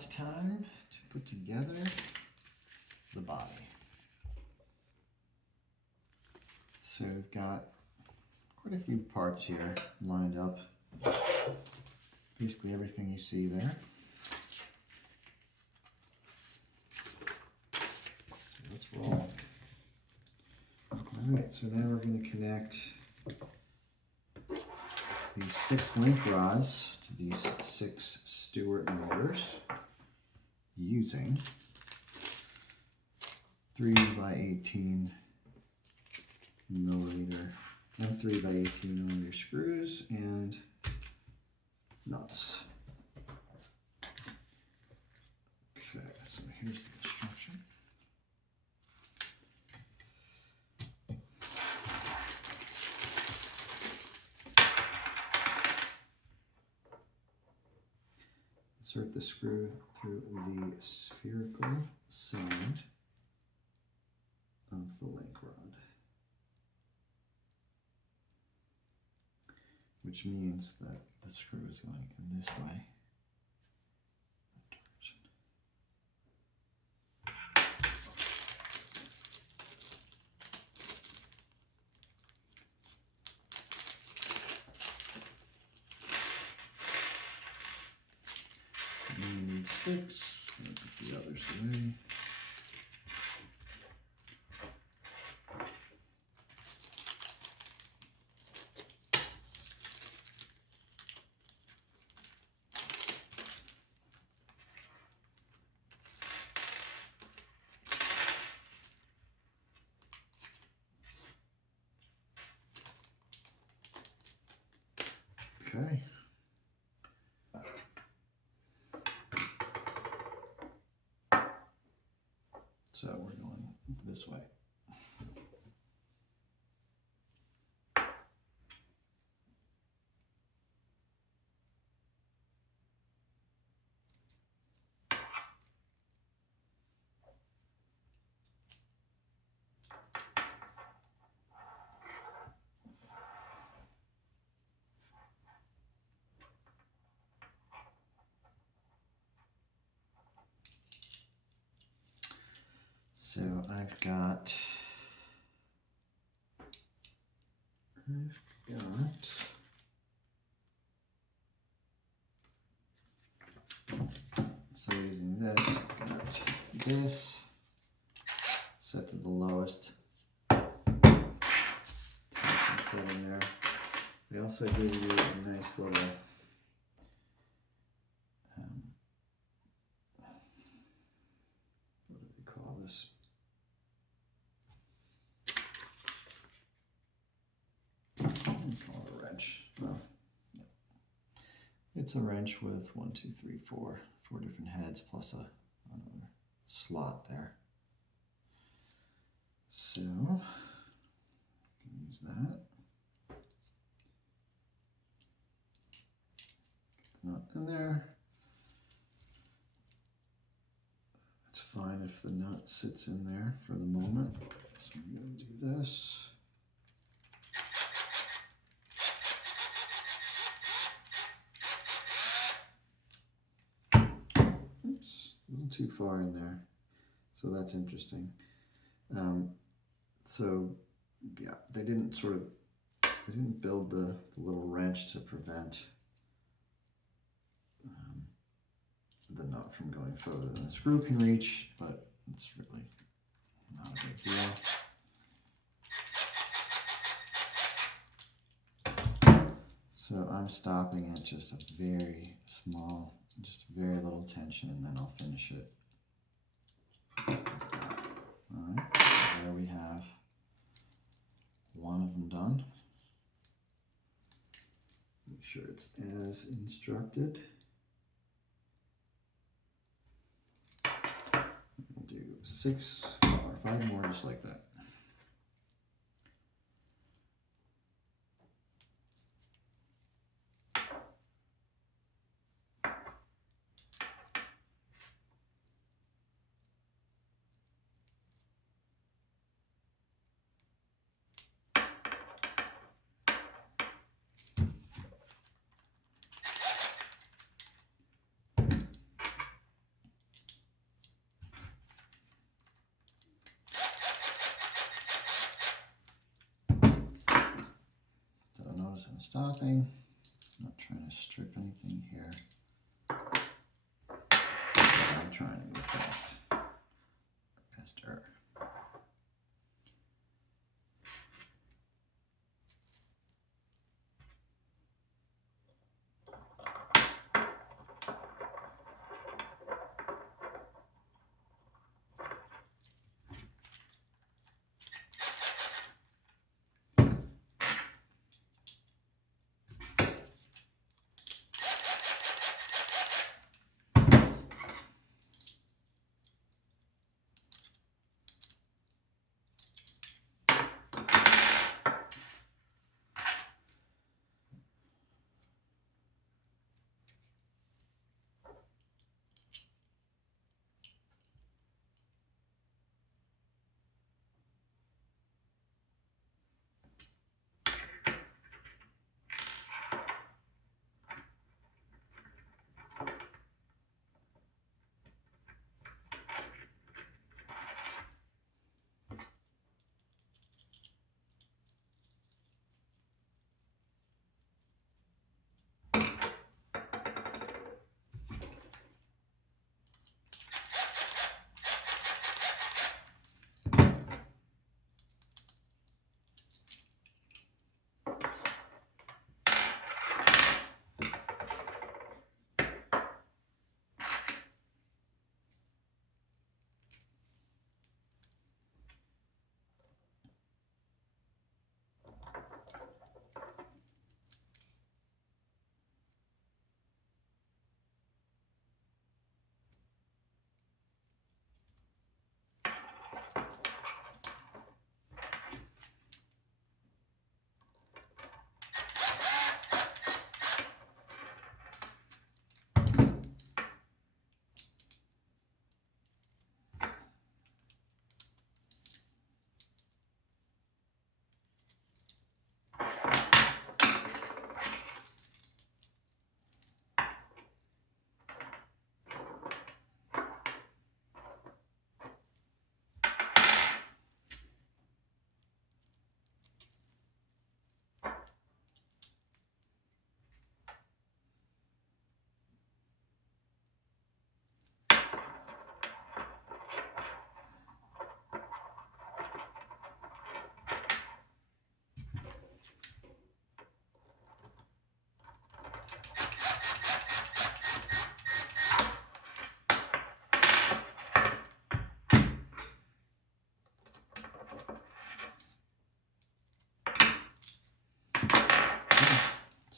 it's time to put together the body. So we've got quite a few parts here lined up. Basically everything you see there. So let's roll. Alright, so now we're going to connect these 6 link rods to these 6 Stewart motors using 3 by 18 millimeter M3 by 18 millimeter screws and nuts. Okay, so here's the instruction. Insert the screw through the spherical side of the link rod, which means that the screw is going in this way. So we need 6, and put the others away. Okay. So we're going this way. So I've got so using this, I've got this set to the lowest tension setting there. They also give you a nice little what do they call this? Call it a wrench. Well, yeah. It's a wrench with 1, 2, 3, 4 different heads plus another slot there. So you can use that. Get the nut in there. It's fine if the nut sits in there for the moment. So I'm going to do this. Oops, a little too far in there. So that's interesting. So yeah, they didn't build the little wrench to prevent the nut from going further than the screw can reach, but it's really not a big deal. So I'm stopping at just a very small, just very little tension, and then I'll finish it. Alright, so there we have one of them done. Make sure it's as instructed. We'll do 6 or 5 more just like that. stopping. I'm not trying to strip anything here. I'm trying to move past her.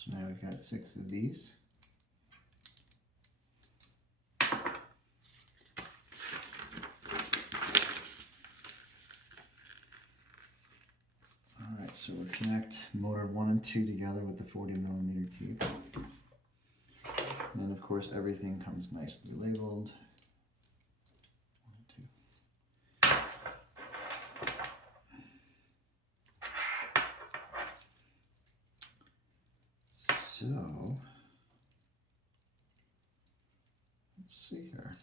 So now we've got 6 of these. Alright, so we'll connect motor 1 and 2 together with the 40mm cube. And then of course everything comes nicely labeled. 1, 2. So, let's see here.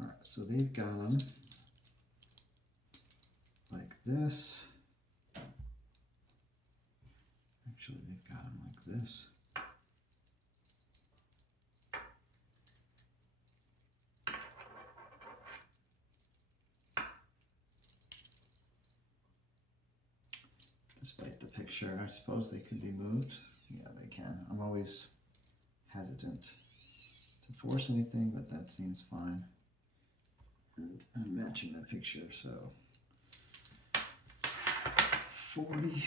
Alright, so they've got them like this. Actually, they've got them like this. Despite the picture, I suppose they could be moved. Yeah, they can. I'm always hesitant to force anything, but that seems fine. And I'm matching the picture, so 40.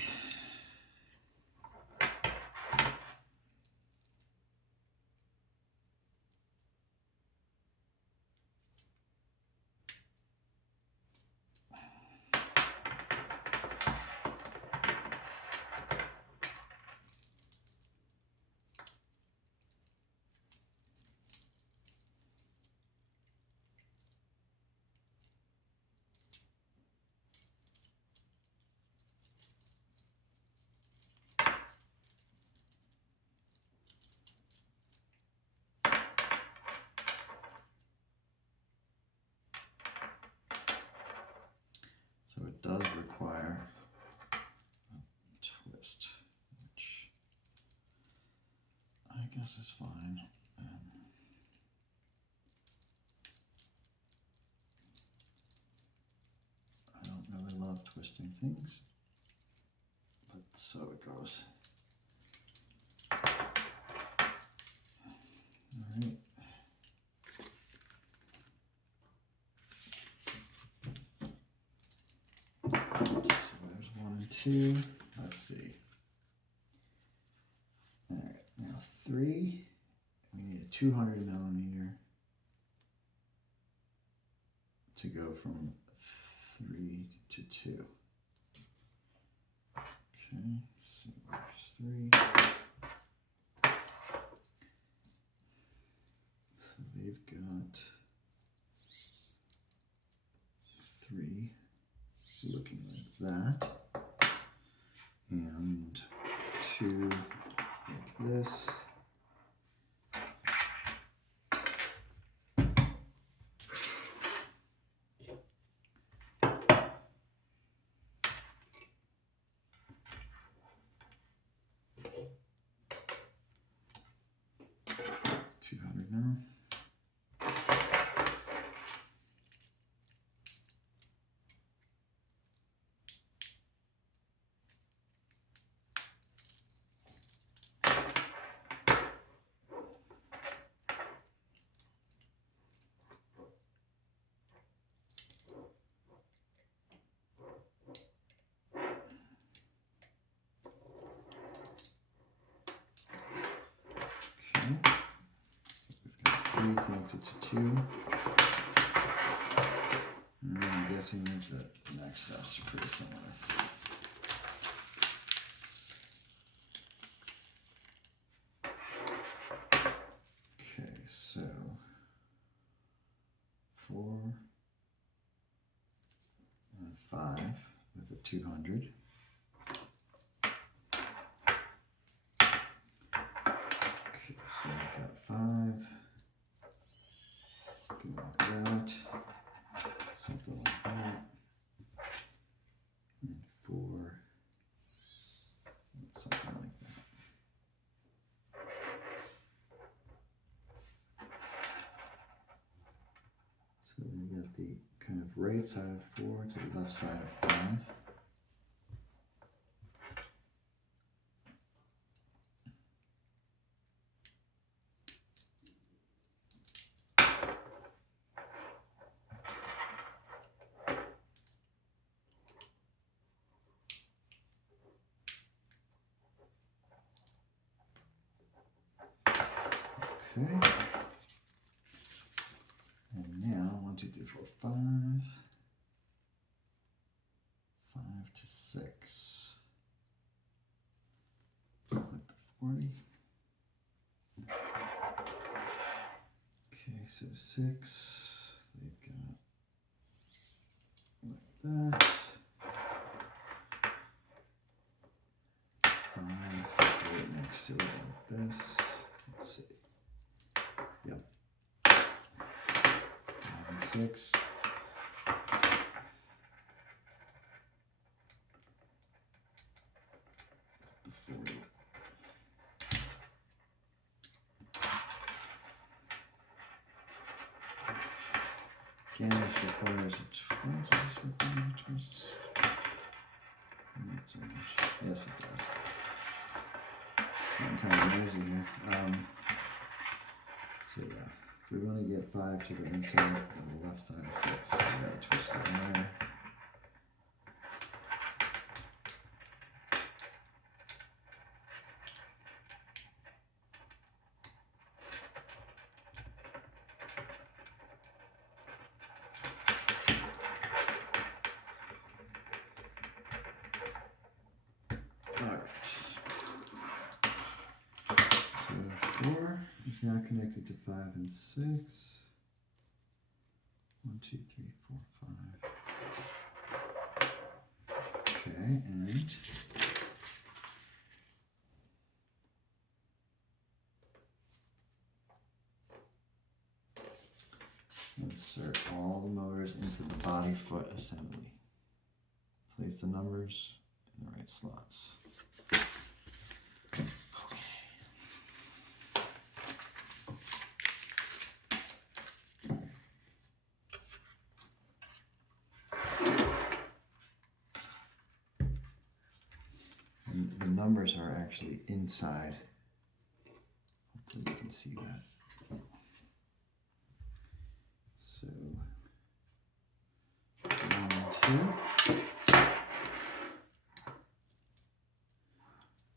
guess is fine. I don't really love twisting things, but so it goes. All right. So there's 1 and 2. Let's see. All right, now 3. We need a 200 millimeter to go from 3 to 2. Okay, so there's 3. So they've got 3 looking like that, and 2 like this. Now. Connected to 2. And I'm guessing that the next steps are pretty similar. Okay, so 4 and 5 with a 200. Okay, so I've got 5. Like that, something like that, and 4, something like that. So they got the kind of right side of 4 to the left side of 5. Okay. And now 1, 2, 3, 4, 5. 5 to 6. With the 40. Okay, so 6. They've got like that. 5 right next to it like this. Let's see. Yep. 5 and 6. The 40. Again, this requires a twist. Does this require a twist? Not so much. Yes, it does. It's getting kind of noisy here. So yeah, if we want to get 5 to the inside of the left side of 6, we gotta twist it in there. So 4 is now connected to 5 and 6. 1, 2, 3, 4, 5. Okay, and insert all the motors into the body foot assembly. Place the numbers in the right slots. Okay. wires are actually inside. Hopefully you can see that. So 1 and 2.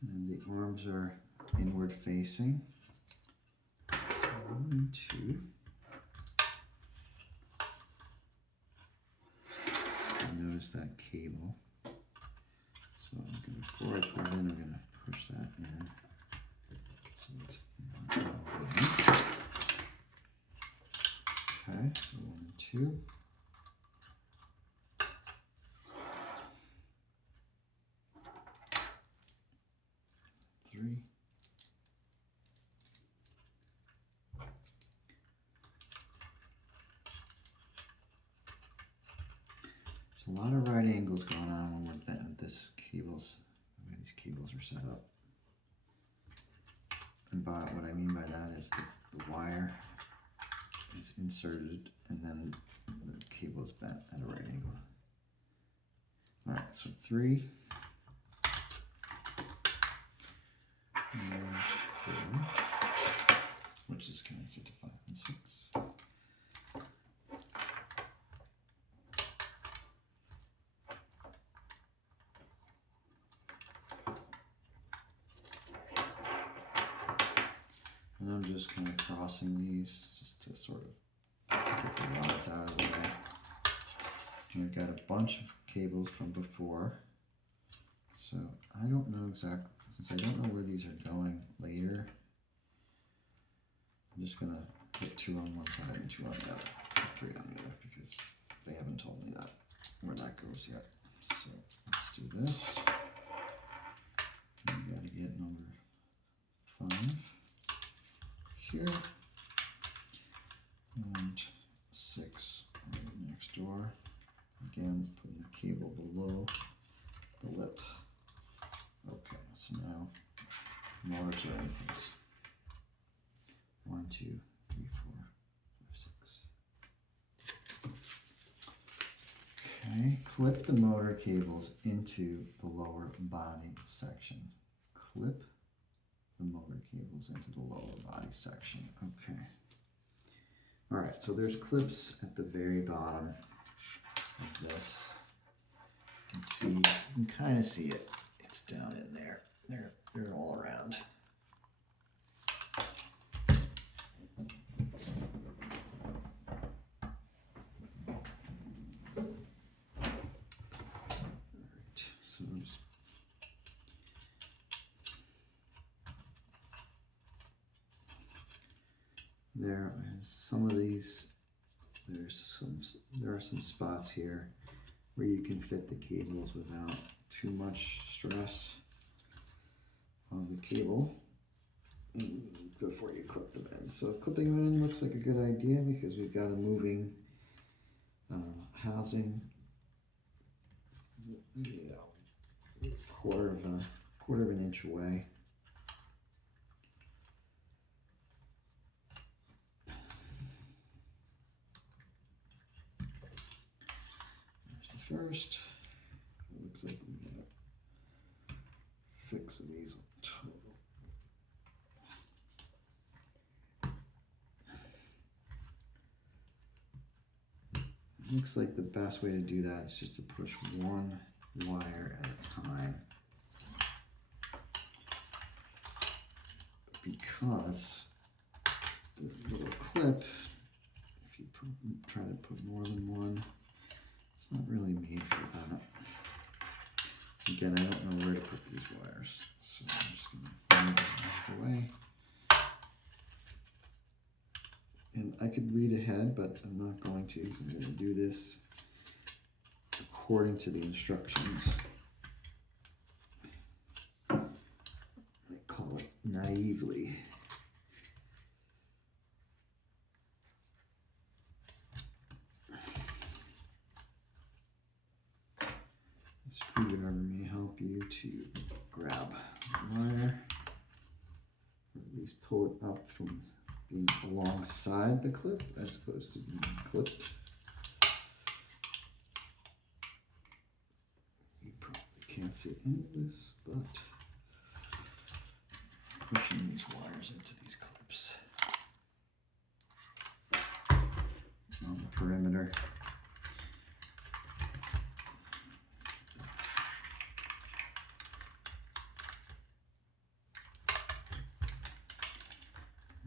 And the arms are inward facing. 1 and 2. And notice that cable. So I'm going to, before I put it in, I'm going to push that in. So it's in our oven. Okay, so 1 and 2. 3. There's a lot of right angles going on when we're bending this cables, the way these cables are set up. And by what I mean by that is the wire is inserted and then the cable is bent at a right angle. Alright, so 3 and 4, which is connected to 5 and 6. And I'm just kind of crossing these just to sort of get the rods out of the way. And we've got a bunch of cables from before. So I don't know exactly, since I don't know where these are going later, I'm just going to put 2 on one side and 2 on the other, or 3 on the other, because they haven't told me that where that goes yet. So let's do this. We got to get number 5 here, and 6 right next door. Again, putting the cable below the lip. Okay, so now motors are in place. 1, 2, 3, 4, 5, 6. Okay, clip the motor cables into the lower body section. Clip the motor cables into the lower body section. Okay. All right, so there's clips at the very bottom of this. You can see, you can kind of see it. It's down in there. They're all around. So just there is some of these. There are some spots here where you can fit the cables without too much stress on the cable before you clip them in. So clipping them in looks like a good idea because we've got a moving housing, quarter of an inch away. There's the first. It looks like we got 6 of these total. Looks like the best way to do that is just to push one wire at a time, because the little clip, if you try to put more than one, it's not really made for that. Again, I don't know where to put these wires, so I'm just going to move them out of the way. And I could read ahead, but I'm not going to, because I'm going to do this according to the instructions. I call it naively. The screwdriver may help you to grab the wire, or at least pull it up from being alongside the clip as opposed to being clipped. You probably can't see any of this, but pushing these wires into these clips on the perimeter.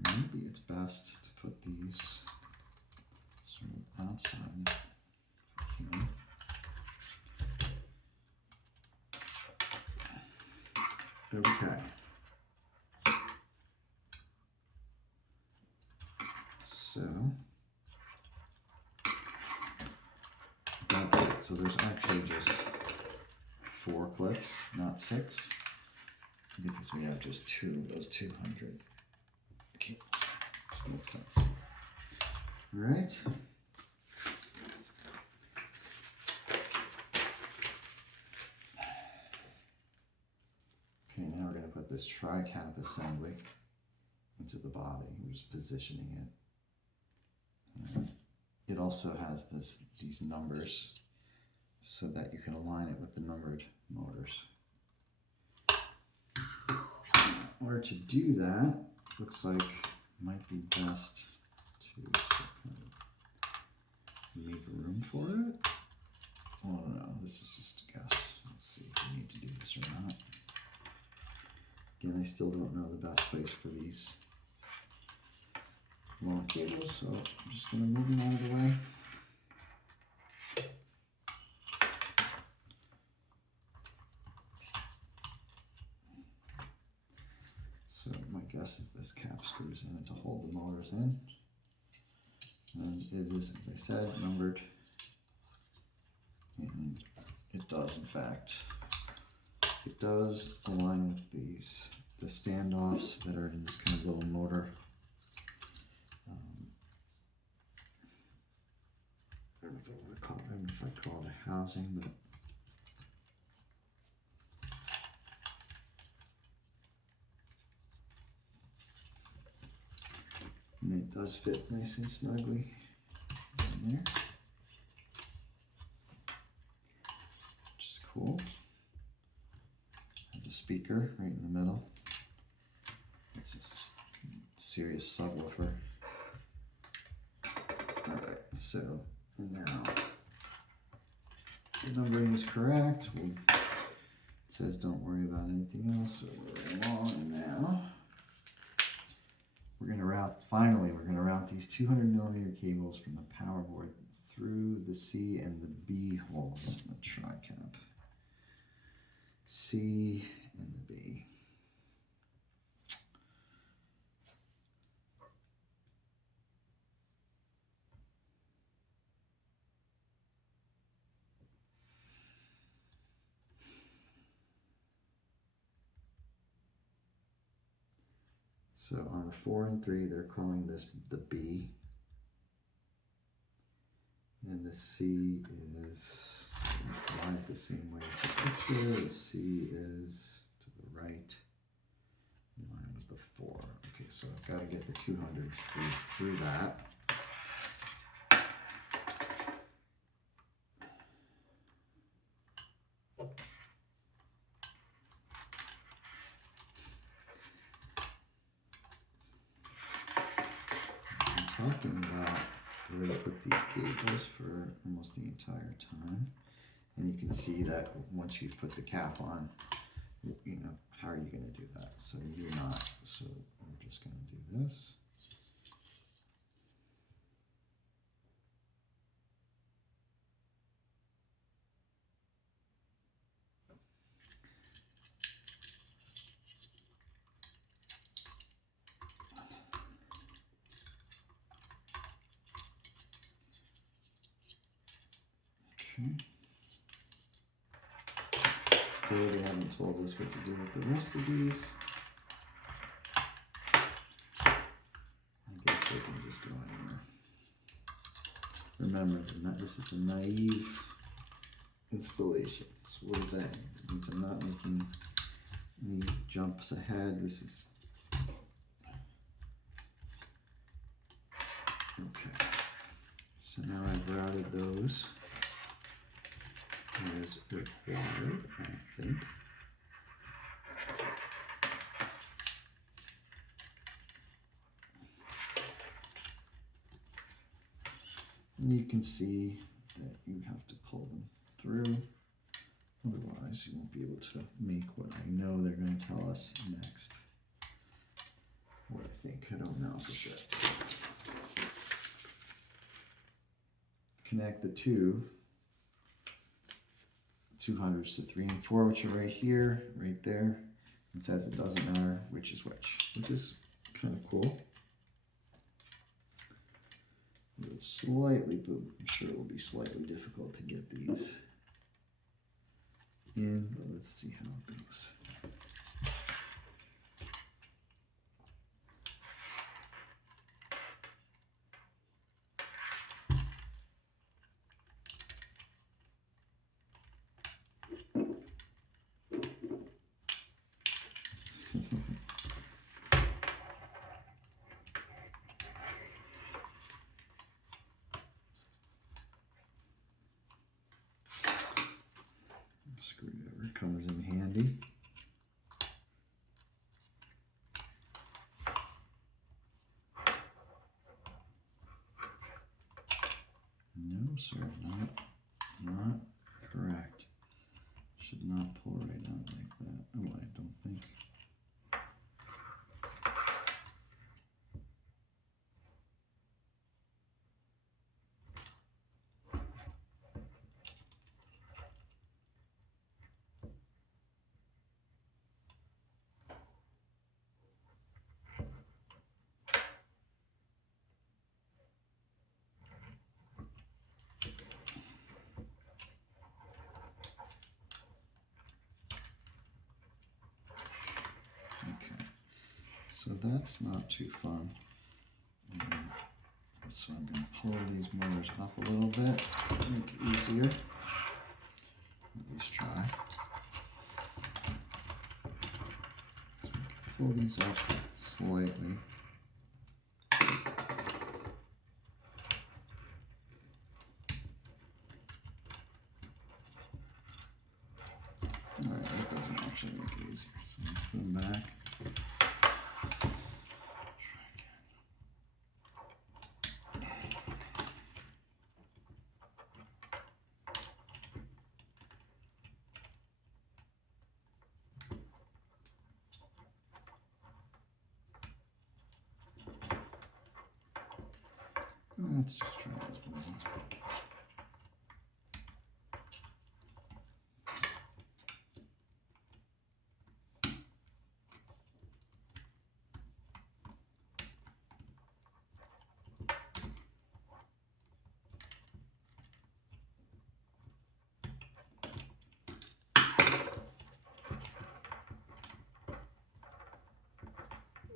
Maybe it's best to put these sort of outside here. Okay. So that's it. So there's actually just 4 clips, not 6, because we have just 2 of those 200. Okay, makes sense. All right. Okay, now we're going to put this tri-cap assembly into the body. We're just positioning it. And it also has these numbers so that you can align it with the numbered motors. In order to do that, looks like it might be best to make room for it. Oh no, this is just a guess. Let's see if we need to do this or not. Again, I still don't know the best place for these long cables, so I'm just going to move them out of the way. So my guess is this cap screws in to hold the motors in. And it is, as I said, numbered. And it does, in fact, it does align with the standoffs that are in this kind of little motor. I don't know if I want to call it, I don't know if I call it a housing, but and it does fit nice and snugly in there, which is cool. Has a speaker right in the middle. It's a serious subwoofer. Alright, so now the numbering is correct. It says don't worry about anything else, so we're right along. And now we're going to route these 200mm cables from the power board through the C and the B holes in the tri-cap. C and the B. So on the 4 and 3, they're calling this the B. And the C is lined the same way as the picture. The C is to the right, in line with the 4. Okay, so I've got to get the 200s through that. Talking about where to put these cables for almost the entire time, and you can see that once you've put the cap on, you know, how are you going to do that? So you're not, so we're just going to do this. Still, they haven't told us what to do with the rest of these. I guess they can just go anywhere. Remember, this is a naive installation. So what does that mean? It means I'm not making any jumps ahead. This is okay. So now I've routed those as required, I think. And you can see that you have to pull them through. Otherwise, you won't be able to make what I know they're going to tell us next. What I think, I don't know for sure. Connect the two 200s to 3 and 4, which are right here, right there. It says it doesn't matter which is kind of cool. It's slightly, but I'm sure it will be slightly difficult to get these in, but let's see how it goes. Screwdriver comes in handy. No, sir, not correct. Should not pull right out like that. Oh, I don't think. Okay, so that's not too fun. So I'm going to pull these motors up a little bit, make it easier. At least try. So pull these up slightly. Alright, that doesn't actually make it easier. So let's put them back. Let's just try this one.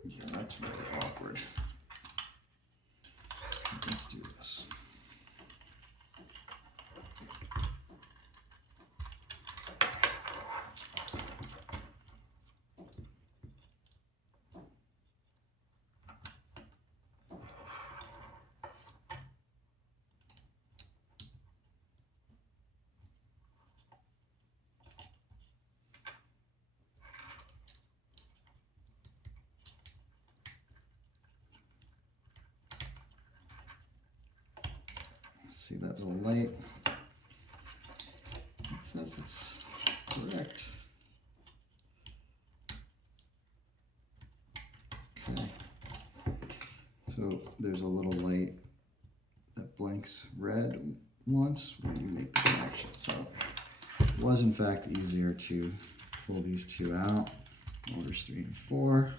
Yeah, that's really awkward. Let's do this. See that little light? It says it's correct. Okay. So there's a little light that blinks red once when you make the connection. So it was in fact easier to pull these two out, motors 3 and 4,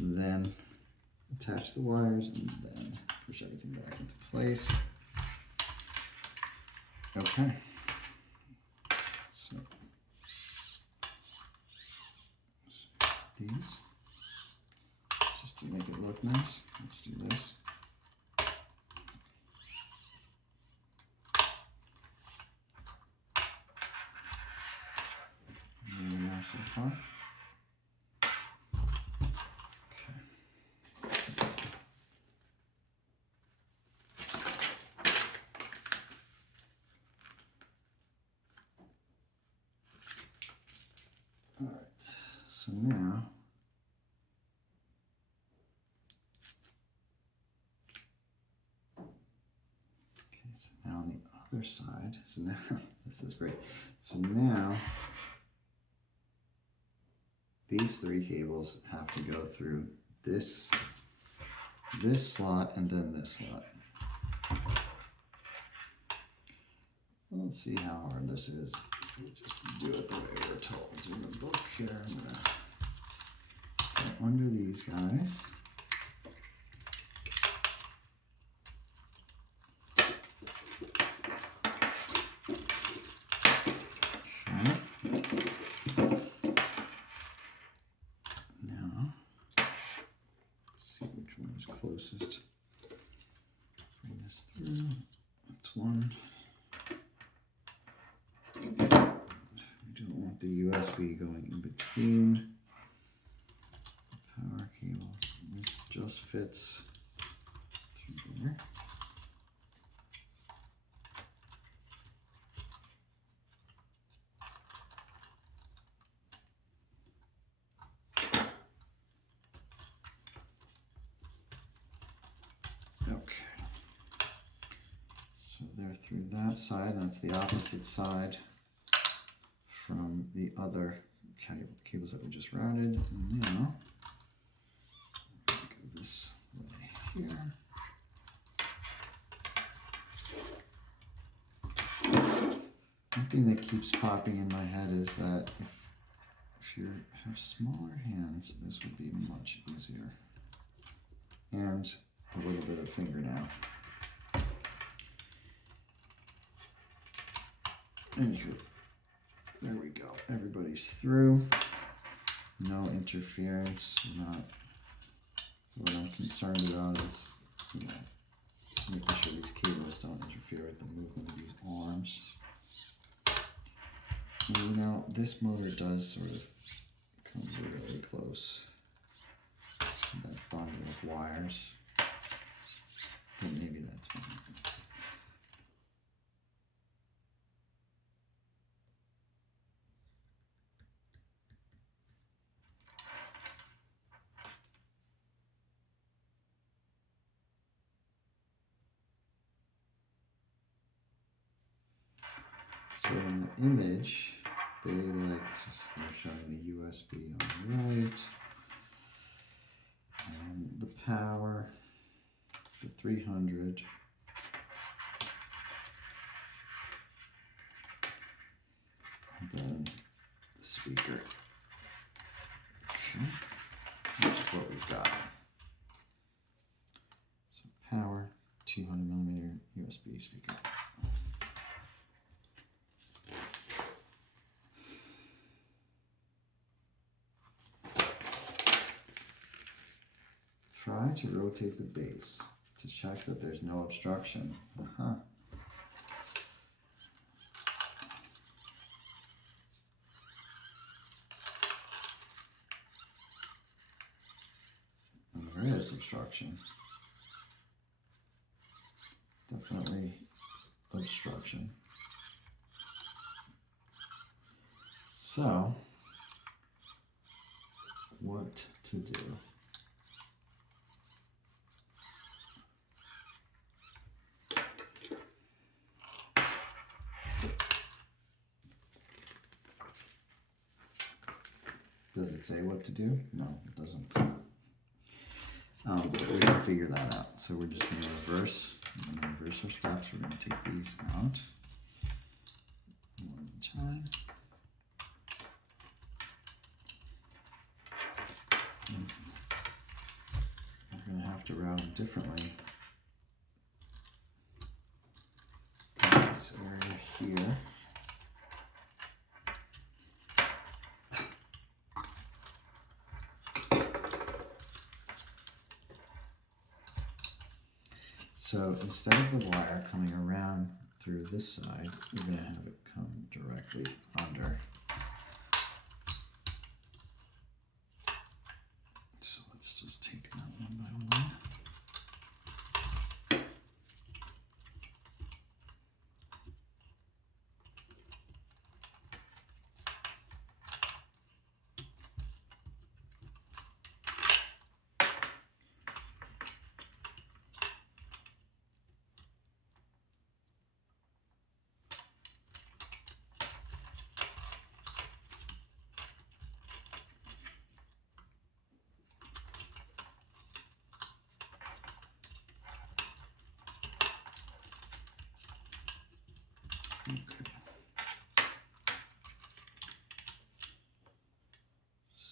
then attach the wires and then push everything back into place. Okay, so these, just to make it look nice, let's do this. There we go so far. All right, so now So now on the other side, so now, this is great. So now, these 3 cables have to go through this slot and then this slot. Let's see how hard this is. We'll just do it the way we're told. So in the book here, I'm gonna go under these guys. Closest. Bring this through. That's one. We don't want the USB going in between the power cables. This just fits through there. They're through that side, and that's the opposite side from the other cables that we just routed. And now, go this way here. One thing that keeps popping in my head is that if you have smaller hands, this would be much easier. And a little bit of fingernail. Anywho, there we go. Everybody's through. No interference. What I'm concerned about is, making sure these cables don't interfere with the movement of these arms. And this motor does sort of come really close to that bundle of wires. But maybe that's fine. So in the image, they're showing the USB on the right, and the power, the 300, and then the speaker. Okay, which is what we've got. So power, 200mm USB speaker. Try to rotate the base to check that there's no obstruction. And there is obstruction. Definitely obstruction. So, what to do? Does it say what to do? No, it doesn't. But we can figure that out. So we're just going to reverse. We're going to reverse our steps. We're going to take these out one at a time. We're going to have to route them differently. This area here. So instead of the wire coming around through this side, we're going to have it come directly under. So let's just take them out one by one.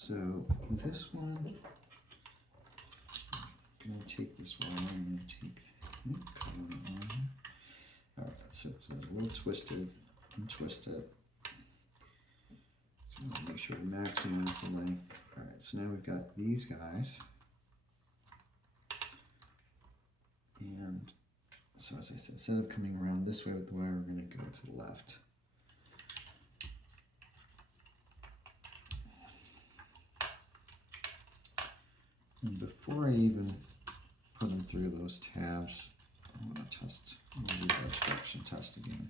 So this one, I'm going to take this wire, I'm going to take, cut on that one here. Alright, so it's a little twisted, untwist it. So make sure we maximize the length. Alright, so now we've got these guys. And so as I said, instead of coming around this way with the wire, we're going to go to the left. And before I even put them through those tabs, I want to test, I'm going to do that obstruction test again.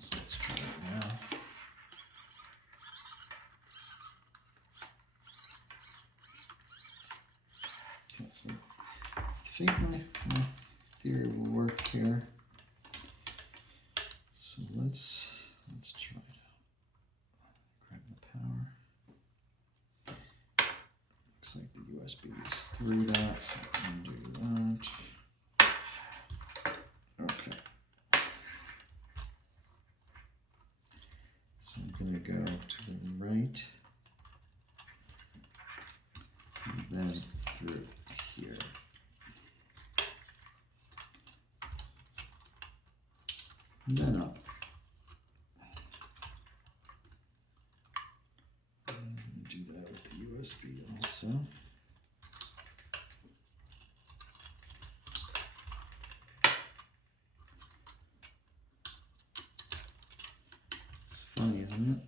So let's try it now. Okay, so I think my theory will work here. So let's try it out. Grab the power. Looks like the USB is through that, so undo that. Okay. So I'm going to go to the right and then through here. And then up. Do that with the USB also. It's funny, isn't it?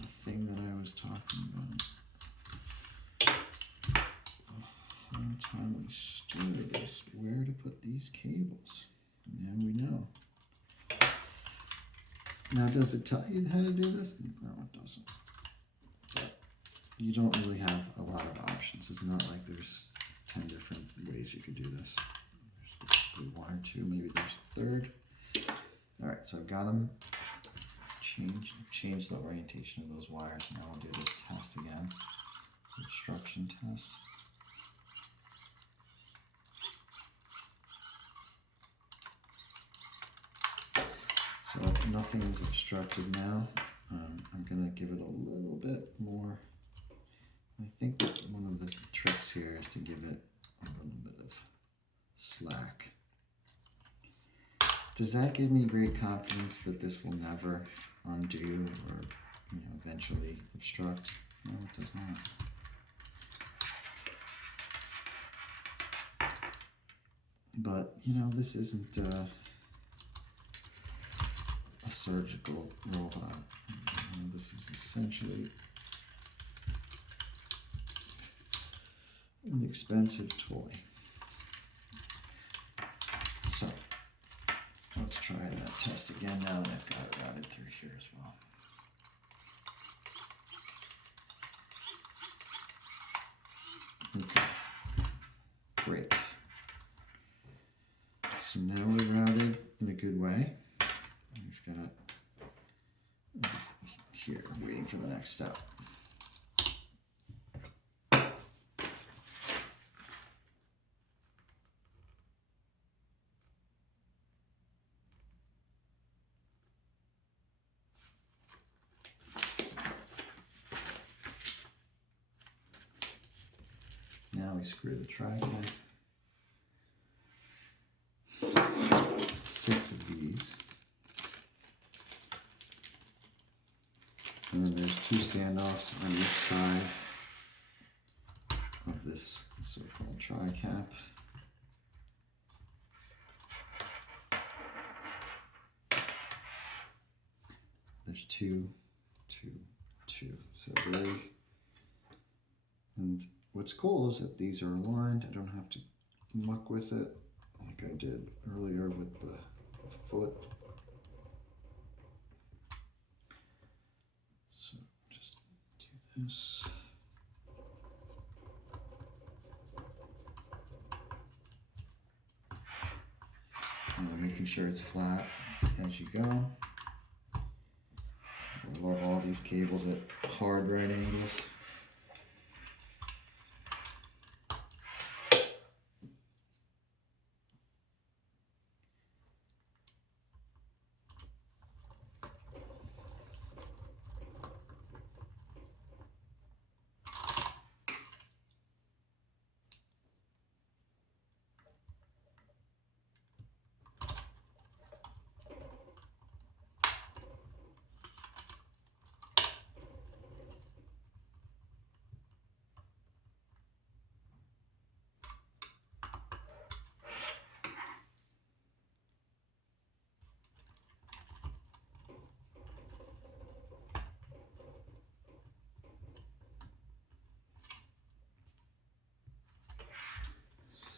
The thing that I was talking about. The whole time we started this, where to put these cables. Now we know. Now, does it tell you how to do this? No, it doesn't. But you don't really have a lot of options. It's not like there's 10 different ways you could do this. There's basically 1 or 2, maybe there's a third. All right, so I've got them change the orientation of those wires. Now I'll do this test again, the obstruction test. So nothing is obstructed now. I'm going to give it a little bit more. I think that one of the tricks here is to give it a little bit of slack. Does that give me great confidence that this will never undo or eventually obstruct? No, it does not. But, this isn't a surgical robot. This is essentially an expensive toy. So let's try that test again now that I've got it routed through here as well. Okay, great. So now we're routed in a good way. We've got here, waiting for the next step. Now we screw the tri-cap. 6 of these. And then there's 2 standoffs on each side of this so-called tri-cap. There's 2, 2, 2. So and what's cool is that these are aligned. I don't have to muck with it like I did earlier with the foot. So just do this. And making sure it's flat as you go. I love all these cables at hard right angles.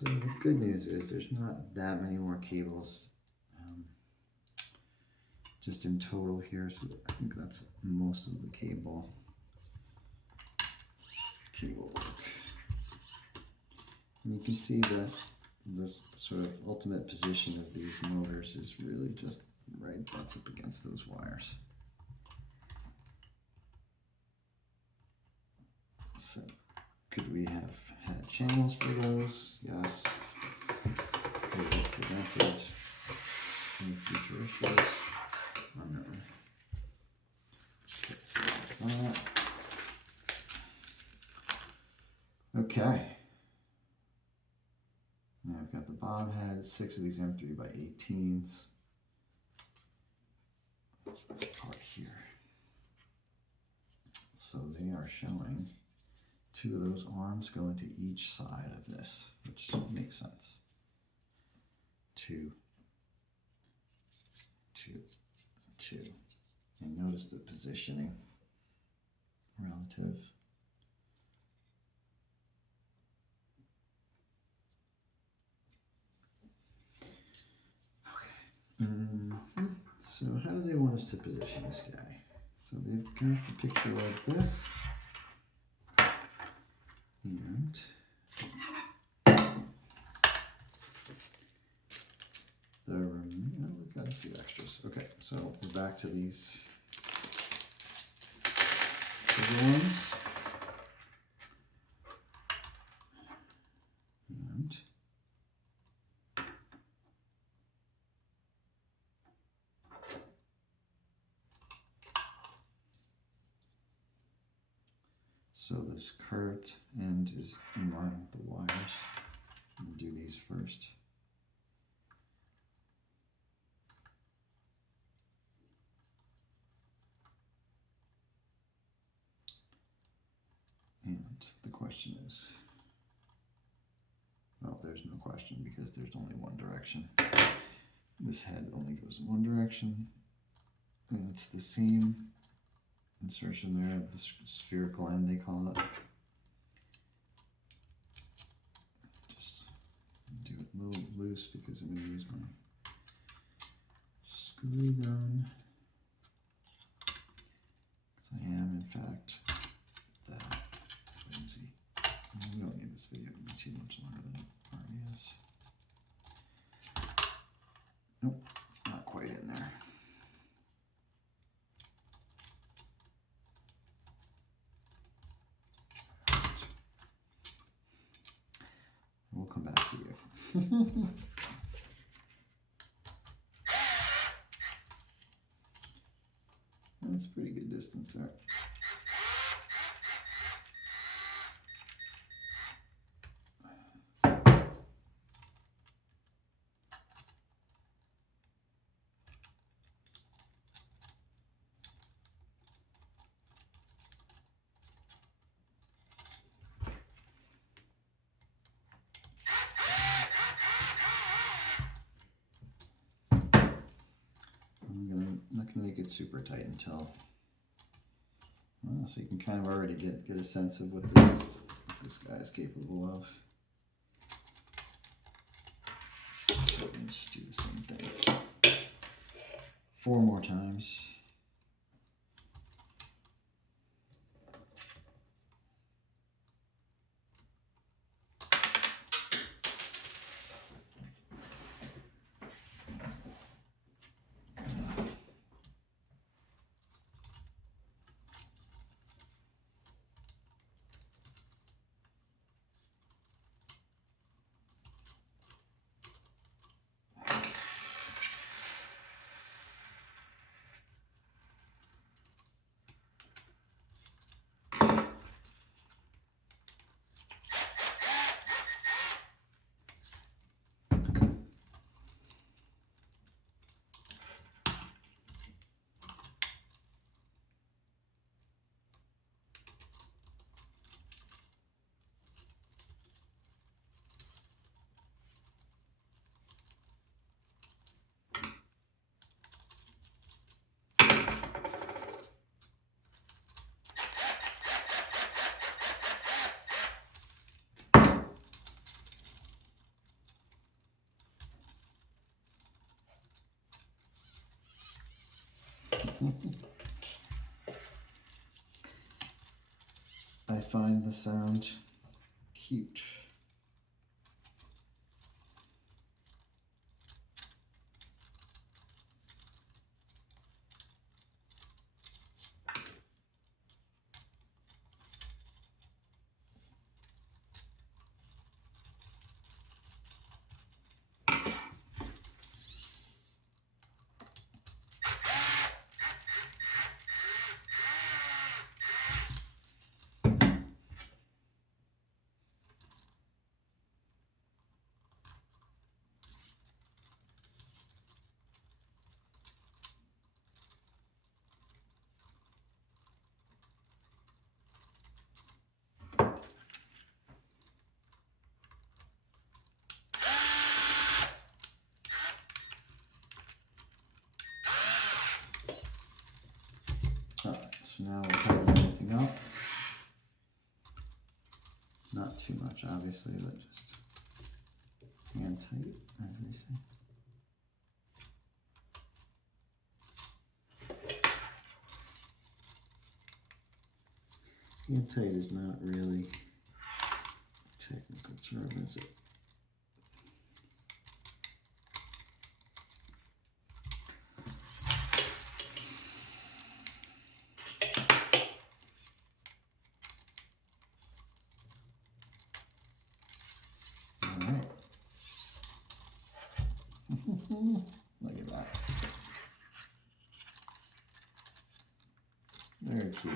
the good news is there's not that many more cables just in total here, so I think that's most of the cable work. And you can see that this sort of ultimate position of these motors is really just right butts up against those wires. So could we have had channels for those? Yes. Would have prevented any future issues. Oh, no. Okay, so that's that. Okay. Now I've got the bob head, 6 of these M3 by 18s. What's this part here? So they are showing 2 of those arms go into each side of this, which makes sense. 2, 2, 2. And notice the positioning relative. So how do they want us to position this guy? So they've got the picture like this. And we've got a few extras. Okay, so we're back to these silver ones. And so this curved end is in line with the wires. We'll do these first. And the question is, well, there's no question because there's only one direction. This head only goes in one direction, and it's the same insertion there of the spherical end, they call it. Just do it a little loose because I'm going to use my screw gun. Because I am, in fact, that flimsy. We don't need this video to be too much longer than it already is. Nope, not quite in there. We'll come back to you. That's pretty good distance there. I'm not gonna make it super tight until, well, so you can kind of already get a sense of what this guy is capable of. So let me just do the same thing 4 more times. I find the sound cute. Alright, so now we'll tighten everything up. Not too much, obviously, but just hand tight, as they say. Hand tight is not really a technical term, is it? Alright. Look at that. Very cute.